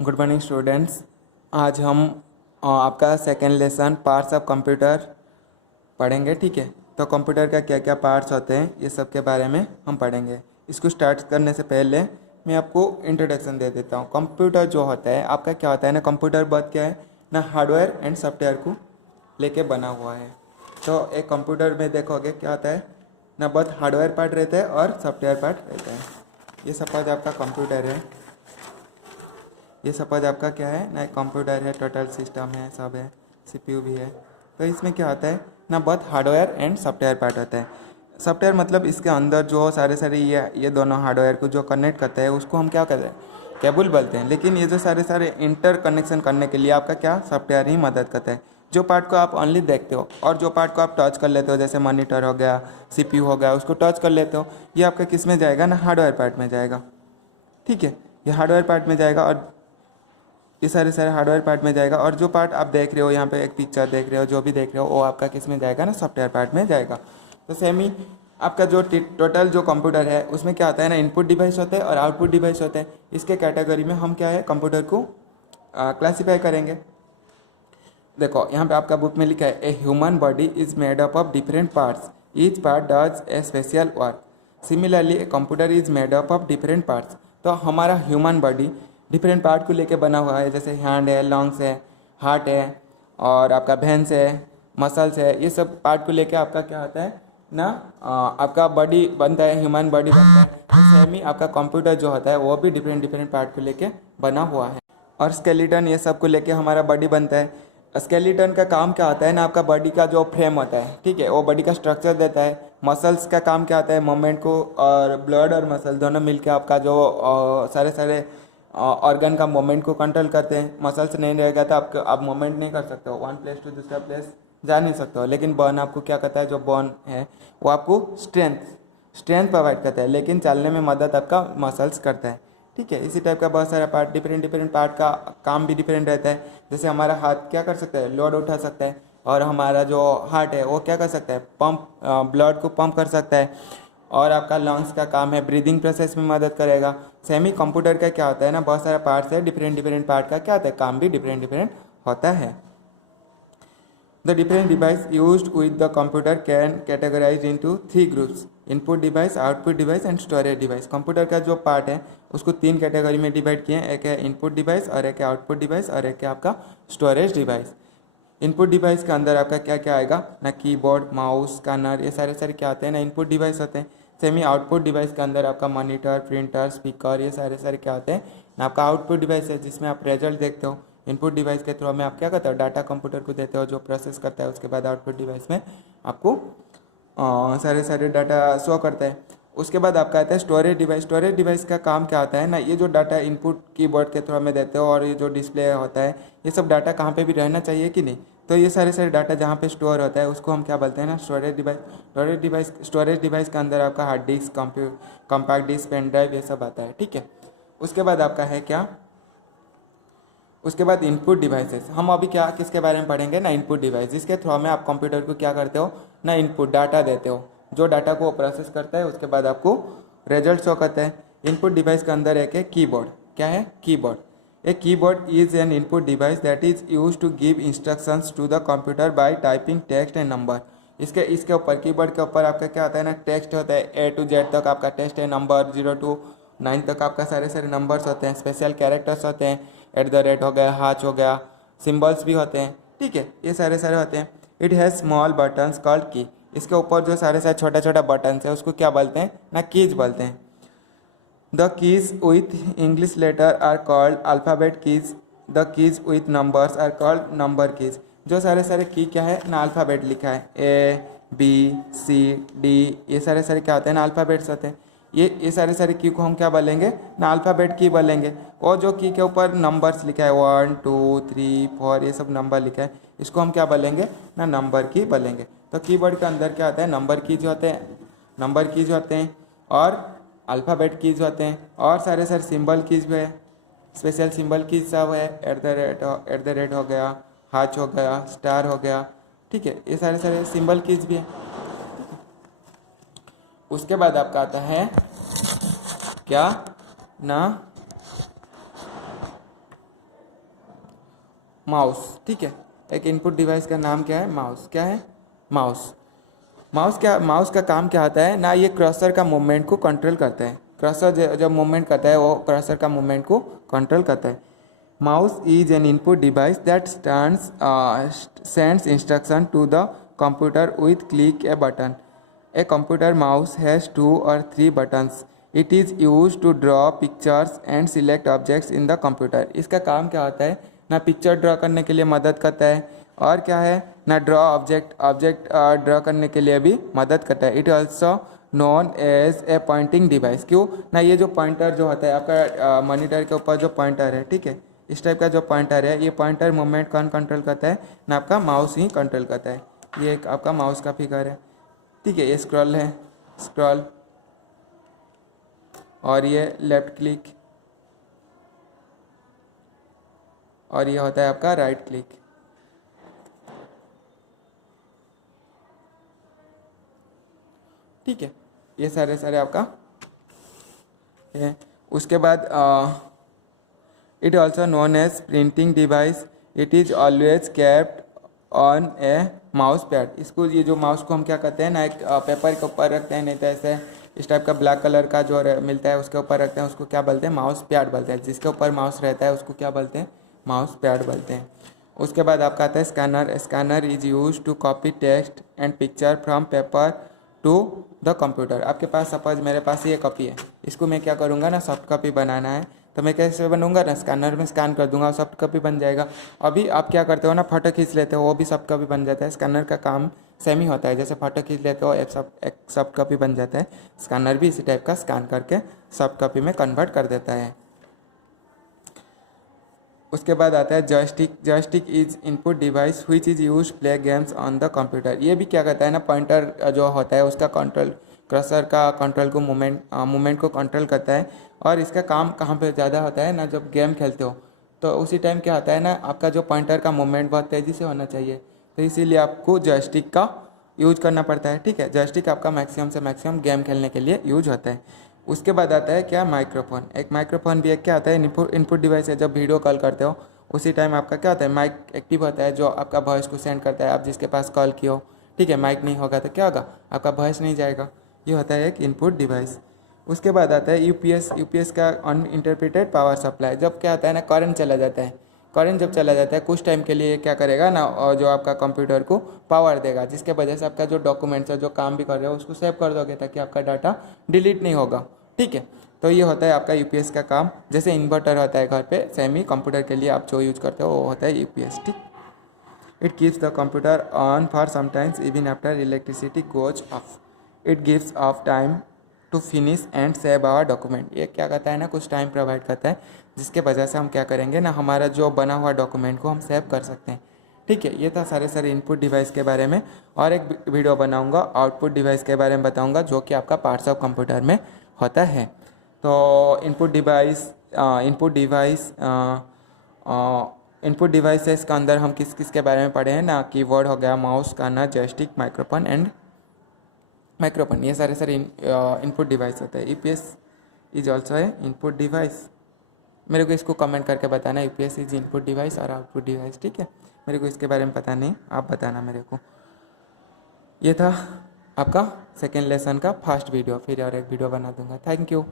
Good morning students. आज हम आपका second lesson parts of computer पढ़ेंगे। ठीक है, तो कंप्यूटर का क्या क्या पार्ट्स होते हैं ये सब के बारे में हम पढ़ेंगे। इसको स्टार्ट करने से पहले मैं आपको इंट्रोडक्शन दे देता हूँ। कंप्यूटर जो होता है आपका क्या होता है ना, कंप्यूटर बहुत क्या है ना, हार्डवेयर एंड सॉफ्टवेयर को लेके बना हुआ है। तो एक कंप्यूटर में देखोगे क्या होता है ना, बहुत हार्डवेयर पार्ट रहता है और सॉफ्टवेयर पार्ट रहता है। ये सपोज आपका कंप्यूटर है, ये सपोज आपका क्या है ना, कंप्यूटर है, टोटल सिस्टम है, सब है, सीपीयू भी है। तो इसमें क्या होता है ना, बहुत हार्डवेयर एंड सॉफ्टवेयर पार्ट होता है। सॉफ्टवेयर मतलब इसके अंदर जो सारे ये दोनों हार्डवेयर को जो कनेक्ट करते हैं उसको हम क्या कहते हैं, केबल बोलते हैं। लेकिन ये जो सारे इंटर कनेक्शन करने के लिए आपका क्या सॉफ्टवेयर ही मदद करता है। जो पार्ट को आप ओनली देखते हो और जो पार्ट को आप टच कर लेते हो, जैसे मॉनिटर हो गया, सीपीयू हो गया, उसको टच कर लेते हो, ये आपका किस में जाएगा ना, हार्डवेयर पार्ट में जाएगा। ठीक है, ये हार्डवेयर पार्ट में जाएगा और ये सारे हार्डवेयर पार्ट में जाएगा। और जो पार्ट आप देख रहे हो, यहाँ पे एक पिक्चर देख रहे हो, जो भी देख रहे हो, वो आपका किस में जाएगा ना, सॉफ्टवेयर पार्ट में जाएगा। तो सेम ही आपका जो टोटल जो कंप्यूटर है उसमें क्या होता है ना, इनपुट डिवाइस होते हैं और आउटपुट डिवाइस होते हैं। इसके कैटेगरी में हम क्या है, कंप्यूटर को क्लासीफाई करेंगे। देखो यहाँ पे आपका बुक में लिखा है, a human body is made up of different parts, each part does a special work. Similarly a computer is made up of different parts. तो हमारा ह्यूमन बॉडी डिफरेंट पार्ट को लेके बना हुआ है, जैसे हैंड है, लंग्स है, हार्ट है, और आपका वेन्स है, मसल्स है। ये सब पार्ट को लेके आपका क्या होता है ना, आपका बॉडी बनता है, ह्यूमन बॉडी बनता है। तो सेम ही आपका कंप्यूटर जो होता है वो भी डिफरेंट पार्ट को लेके बना हुआ है। और स्केलेटन ये सब को लेके हमारा बॉडी बनता है। स्केलेटन का काम क्या होता है ना, आपका बॉडी का जो फ्रेम होता है, ठीक है, वो बॉडी का स्ट्रक्चर देता है। मसल्स का काम क्या होता है, मूवमेंट को, और ब्लड और मसल दोनों मिलके आपका जो सारे ऑर्गन का मूवमेंट को कंट्रोल करते हैं। मसल्स नहीं रहेगा तो आप मूवमेंट नहीं कर सकते हो, वन प्लेस टू दूसरा प्लेस जा नहीं सकते हो। लेकिन बोन आपको क्या करता है, जो बोन है वो आपको स्ट्रेंथ प्रोवाइड करता है, लेकिन चलने में मदद आपका मसल्स करता है। ठीक है, इसी टाइप का बहुत सारा पार्ट, डिफरेंट पार्ट का काम भी डिफरेंट रहता है। जैसे हमारा हाथ क्या कर सकता है, लोड उठा सकता है, और हमारा जो हार्ट है वो क्या कर सकता है, पंप, ब्लड को पंप कर सकता है। और आपका लंग्स का काम है, ब्रीदिंग प्रोसेस में मदद करेगा। सेमी कंप्यूटर का क्या होता है ना, बहुत सारा पार्ट्स है, डिफरेंट पार्ट का क्या होता है, काम भी डिफरेंट होता है। The different device used with the computer can categorize into three groups: input device, output device and storage device। Computer का जो पार्ट है उसको तीन कैटेगरी में डिवाइड किए हैं, एक है इनपुट डिवाइस, और एक है आउटपुट डिवाइस, और एक है आपका स्टोरेज डिवाइस। इनपुट डिवाइस के अंदर आपका क्या क्या आएगा ना, कीबोर्ड, माउस, स्कैनर, ये सारे क्या आते हैं ना, इनपुट डिवाइस होते हैं। सेमी आउटपुट डिवाइस के अंदर आपका मॉनिटर, प्रिंटर, स्पीकर, ये सारे क्या होते हैं ना, आपका आउटपुट डिवाइस है, जिसमें आप रिजल्ट देखते हो। इनपुट डिवाइस के थ्रू में आप क्या करते हो, डाटा कंप्यूटर को देते हो जो प्रोसेस करता है। उसके बाद आउटपुट डिवाइस में आपको सारे डाटा शो करता है। उसके बाद आपका आता है स्टोरेज डिवाइस। स्टोरेज डिवाइस का काम क्या होता है ना, ये जो डाटा इनपुट कीबोर्ड के थ्रू में देते हो और ये जो डिस्प्ले होता है, ये सब डाटा कहाँ पे भी रहना चाहिए कि नहीं। तो ये सारे डाटा जहाँ पे स्टोर होता है उसको हम क्या बोलते हैं ना, स्टोरेज डिवाइस। स्टोरेज डिवाइस के अंदर आपका hard disk, compact disk, pen drive, ये सब आता है। ठीक है, उसके बाद आपका है क्या, उसके बाद इनपुट डिवाइसेस। हम अभी क्या किसके बारे में पढ़ेंगे ना, इनपुट डिवाइस, जिसके थ्रू में आप कंप्यूटर को क्या करते हो ना, इनपुट डाटा देते हो, जो डाटा को प्रोसेस करता है, उसके बाद आपको रिजल्ट शो करता है। इनपुट डिवाइस के अंदर एक है कीबोर्ड। क्या है, keyboard. A keyboard is an input device that is use to give instructions to the computer by typing text and number. इसके ऊपर, कीबोर्ड के ऊपर आपका क्या होता है ना, टेक्स्ट होता है, A to Z तक आपका टेक्स्ट है, नंबर 0 to 9 तक आपका सारे नंबर्स होते हैं, स्पेशल कैरेक्टर्स होते हैं, @ हो गया, हाच हो गया, सिंबल्स भी होते हैं। ठीक है, ये सारे होते हैं। It has small buttons called की। इसके ऊपर जो सारे छोटा बटन्स है उसको क्या बोलते हैं ना, कीज बोलते हैं। The keys with English letter are called alphabet keys. The keys with numbers are called number keys. जो सारे की क्या है ना, अल्फ़ाबेट लिखा है, ABCD, ये सारे क्या होते हैं ना, अल्फ़ाबेट्स होते हैं। ये सारे की को हम क्या बोलेंगे ना, अल्फ़ाबेट की बोलेंगे। और जो की के ऊपर नंबर्स लिखा है, 1 2 3 4, ये सब नंबर लिखा है, इसको हम क्या बोलेंगे ना, नंबर की बोलेंगे। तो कीबोर्ड के अंदर क्या होता है, नंबर कीज होते हैं, और अल्फ़ाबेट कीज होते हैं, और सारे सिंबल कीज भी है, स्पेशल सिंबल कीज सब है, @ हो गया, हाच हो गया, स्टार हो गया। ठीक है, ये सारे सिंबल कीज भी है। उसके बाद आपका आता है क्या ना, माउस, ठीक है। एक इनपुट डिवाइस का नाम क्या है? माउस। क्या है? माउस। माउस का काम क्या होता है ना, ये क्रसर का मूवमेंट को कंट्रोल करता है। क्रसर जब मूवमेंट करता है वो क्रसर का मूवमेंट को कंट्रोल करता है। Mouse is an input device that sends instruction to the computer with click a button. A computer mouse has 2 or 3 buttons. It is used to draw pictures and select objects in the computer. इसका काम क्या होता है ना, picture draw करने के लिए मदद करता है और क्या है ना, ऑब्जेक्ट ड्रॉ करने के लिए भी मदद करता है। It also known as a pointing device. क्यों ना, ये जो पॉइंटर जो होता है आपका मॉनिटर के ऊपर जो पॉइंटर है, ठीक है, इस टाइप का जो पॉइंटर है, ये पॉइंटर मूवमेंट कौन कंट्रोल करता है ना, आपका माउस ही कंट्रोल करता है। ये एक आपका माउस का फिगर है, ठीक है। ये स्क्रॉल है, स्क्रॉल, और ये लेफ्ट क्लिक, और ये होता है आपका राइट क्लिक, ठीक है। ये सारे आपका है। उसके बाद it also known as printing device. It is always kept on a mouse pad. इसको, ये जो माउस को हम क्या करते हैं ना, एक पेपर के ऊपर रखते हैं, नहीं तो ऐसे इस टाइप का ब्लैक कलर का जो मिलता है उसके ऊपर रखते हैं, उसको क्या बोलते हैं? माउस पैड बोलते हैं। जिसके ऊपर माउस रहता है उसको क्या बोलते हैं? माउस पैड बोलते हैं। उसके बाद आपका आता है scanner. Scanner is use to copy text and picture from paper to the computer. आपके पास सपोज मेरे पास ये कॉपी है, इसको मैं क्या करूँगा ना, सॉफ्ट कॉपी बनाना है, तो मैं कैसे बनूंगा ना, स्कैनर में स्कैन कर दूंगा, सॉफ्ट कॉपी बन जाएगा। अभी आप क्या करते हो ना, फोटो खींच लेते हो, वो भी सॉफ्ट कॉपी बन जाता है। स्कैनर का काम सेम ही होता है, जैसे फोटो खींच लेते हो एक सॉफ्ट कॉपी बन जाता है, स्कैनर भी इसी टाइप का स्कैन करके सॉफ्ट कॉपी में कन्वर्ट कर देता है। उसके बाद आता है joystick. Joystick is input device which is use play games on the computer. ये भी क्या करता है ना, पॉइंटर जो होता है उसका कंट्रोल, क्रसर का कंट्रोल को मूवमेंट को कंट्रोल करता है। और इसका काम कहाँ पे ज़्यादा होता है ना, जब गेम खेलते हो तो उसी टाइम क्या होता है ना, आपका जो पॉइंटर का मूवमेंट बहुत तेज़ी से होना चाहिए, तो इसीलिए आपको जॉयस्टिक का यूज करना पड़ता है, ठीक है। जॉयस्टिक आपका मैक्सिमम से मैक्सिमम गेम खेलने के लिए यूज होता है। उसके बाद आता है क्या, माइक्रोफोन। एक माइक्रोफोन भी एक क्या आता है, इनपुट डिवाइस है। जब वीडियो कॉल करते हो उसी टाइम आपका क्या होता है, माइक एक्टिव होता है, जो आपका वॉइस को सेंड करता है, आप जिसके पास कॉल किए हो, ठीक है। माइक नहीं होगा तो क्या होगा, आपका वॉइस नहीं जाएगा। ये होता है एक इनपुट डिवाइस। उसके बाद आता है यूपीएस। यूपीएस का अनइंटरप्रेटेड पावर सप्लाई। जब क्या होता है ना, करंट चला जाता है, करंट जब चला जाता है कुछ टाइम के लिए क्या करेगा ना, और जो आपका कंप्यूटर को पावर देगा, जिसके वजह से आपका जो डॉक्यूमेंट्स है, जो काम भी कर रहे हो, उसको सेव कर दोगे ताकि आपका डाटा डिलीट नहीं होगा, ठीक है। तो ये होता है आपका यूपीएस का काम। जैसे इन्वर्टर होता है घर पे, सेम ही कंप्यूटर के लिए आप जो यूज करते हो वो होता है यूपीएस, ठीक। It keeps the computer on for sometimes even after electricity goes off. It gives off time to finish and save our document. ये क्या करता है ना, कुछ टाइम प्रोवाइड करता है, जिसके वजह से हम क्या करेंगे ना, हमारा जो बना हुआ डॉक्यूमेंट को हम सेव कर सकते हैं, ठीक है। ये था सारे इनपुट डिवाइस के बारे में। और एक वीडियो बनाऊंगा आउटपुट डिवाइस के बारे में बताऊंगा, जो कि आपका पार्ट्स ऑफ कंप्यूटर में होता है। तो इनपुट डिवाइसेस के अंदर हम किस किस के बारे में पढ़े हैं ना, कीबोर्ड हो गया, mouse, scanner, joystick, microphone and microphone, ये सारे इनपुट डिवाइस होते हैं। यूपीएस इज ऑल्सो है इनपुट डिवाइस। मेरे को इसको कमेंट करके बताना, यूपीएस इज इनपुट डिवाइस और आउटपुट डिवाइस, ठीक है। मेरे को इसके बारे में पता नहीं, आप बताना मेरे को। ये था आपका सेकेंड लेसन का फर्स्ट वीडियो, फिर और एक वीडियो बना दूंगा। Thank you.